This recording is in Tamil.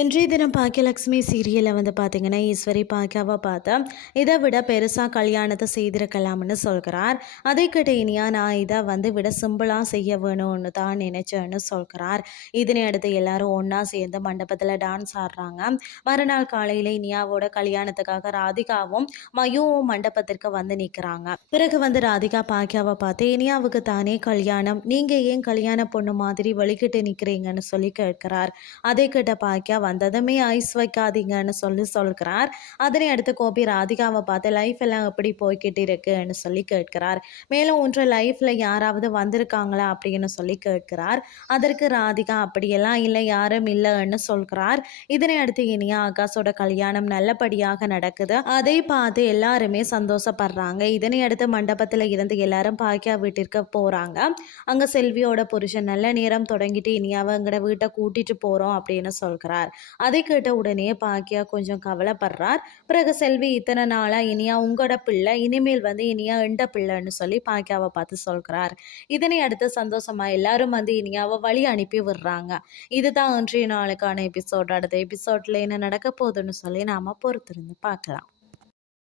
இன்றைய தினம் பாக்கியலட்சுமி சீரியலில் வந்து பார்த்தீங்கன்னா ஈஸ்வரி பாக்கியாவை பார்த்தா இதை விட பெருசாக கல்யாணத்தை செய்திருக்கலாம்னு சொல்கிறார். அதை கிட்ட இனியா நான் இதை வந்து விட சிம்பிளாக செய்ய வேணும்னு தான் நினைச்சேன்னு சொல்கிறார். இதனை அடுத்து எல்லாரும் ஒன்றா சேர்ந்து மண்டபத்தில் டான்ஸ் ஆடுறாங்க. மறுநாள் காலையில் இனியாவோட கல்யாணத்துக்காக ராதிகாவும் மயுவும் மண்டபத்திற்கு வந்து நிற்கிறாங்க பிறகு வந்து ராதிகா பாக்கியாவை பார்த்து இனியாவுக்கு தானே கல்யாணம்? நீங்கள் ஏன் கல்யாண பொண்ணு மாதிரி வலிக்கிட்டு நிற்கிறீங்கன்னு சொல்லி கேட்கிறார். அதை கிட்ட பாக்கியா வந்ததுமே ஐஸ் வைக்காதீங்கன்னு சொல்லி சொல்கிறார். அதனை அடுத்து கோபி ராதிகாவை பார்த்து லைஃப் எல்லாம் எப்படி போய்கிட்டு இருக்குன்னு சொல்லி கேட்கிறார். மேலும் ஒன்று லைஃப்பில் யாராவது வந்திருக்காங்களா? அப்படின்னு சொல்லி கேட்கிறார். அதற்கு ராதிகா அப்படியெல்லாம் இல்லை யாரும் இல்லைன்னு சொல்கிறார். இதனை அடுத்து இனியா ஆகாஷோட கல்யாணம் நல்லபடியாக நடக்குது. அதை பார்த்து எல்லாருமே சந்தோஷப்படுறாங்க. இதனை அடுத்து மண்டபத்தில் இருந்து எல்லாரும் பாக்கியா வீட்டிற்கு போகிறாங்க அங்கே செல்வியோட புருஷன் நல்ல நேரம் தொடங்கிட்டு இனியாவை எங்கட வீட்டை கூட்டிட்டு போகிறோம் அப்படின்னு சொல்கிறார் சொல்கிறார். அதை கேட்ட உடனே பாக்கியா கொஞ்சம் கவலைப்படுறார். பிறகு செல்வி இத்தனை நாளாக இனியா உங்களோட பிள்ளை இனிமேல் வந்து இனியா எண்ட பிள்ளைன்னு சொல்லி பாக்கியாவை பார்த்து சொல்கிறார். இதனை அடுத்து சந்தோஷமா எல்லாரும் வந்து இனியாவை வழி அனுப்பி விடுறாங்க. இதுதான் இன்றைய நாளுக்கான எபிசோட். அடுத்த எபிசோட்ல என்ன நடக்க போகுதுன்னு சொல்லி நாம பொறுத்திருந்து பார்க்கலாம்.